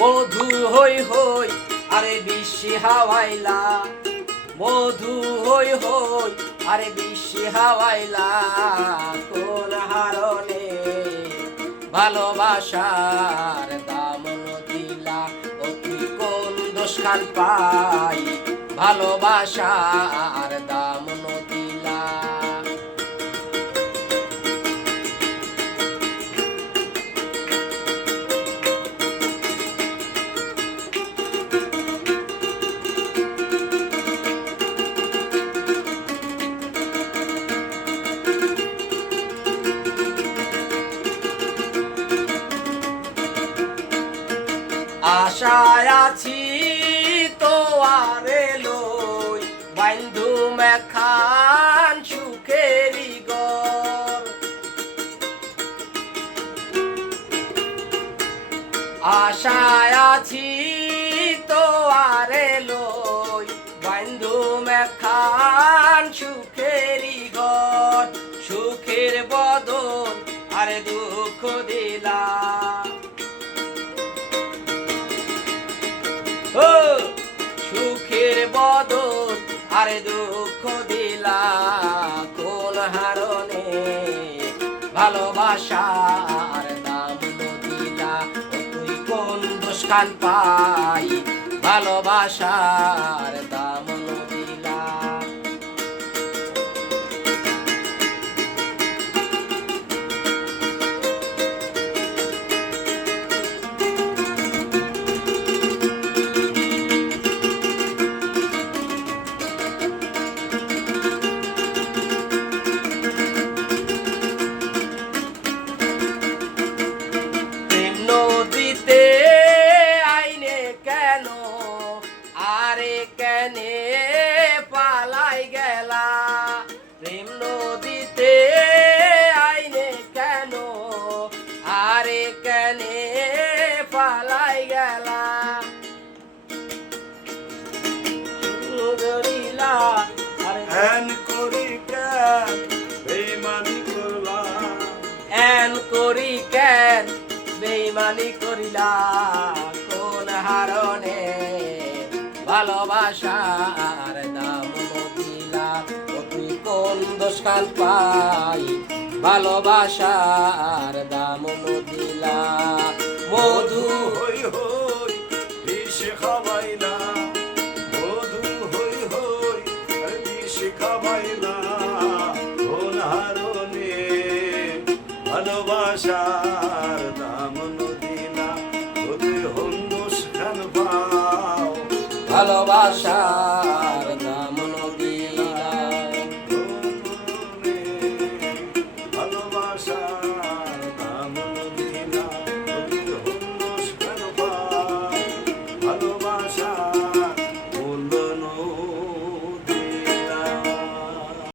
মধু হই হই আরে বিশ্বে হাওয়াইলা। মধু হই হই আরে বিশ্বে হাওয়াইলা। কোন হারনে ভালোবাসার দাম দিলা ও তুই কোন দোষকার পাই ভালোবাসার দাম নদী আশায় আছি তোয়ারে লই বন্ধু মেখান সুখেরি গর আশায় আছি তোয়ারে লই বন্ধু মেখান সুখেরি গর সুখের বদল আরে দুঃখ দিলা আরে দুঃখ দিলা কোন হারণে ভালোবাসার দাম দিলা। তুই কোন দুষ্কান পাই? ভালোবাসার দাম আরে কেনে পালাই গেলা সুন্দরীলা হ্যান করি কেন বেমানি করলাম। এন করি কেন করিলা কোন হারণে ভালোবাসার দাম দিলা তুই কোন দোষকান পাই ভালোবাসার দাম ভালোবাসার দাম নদিলা ওতে হন্দুস খান পাও ভালোবাসার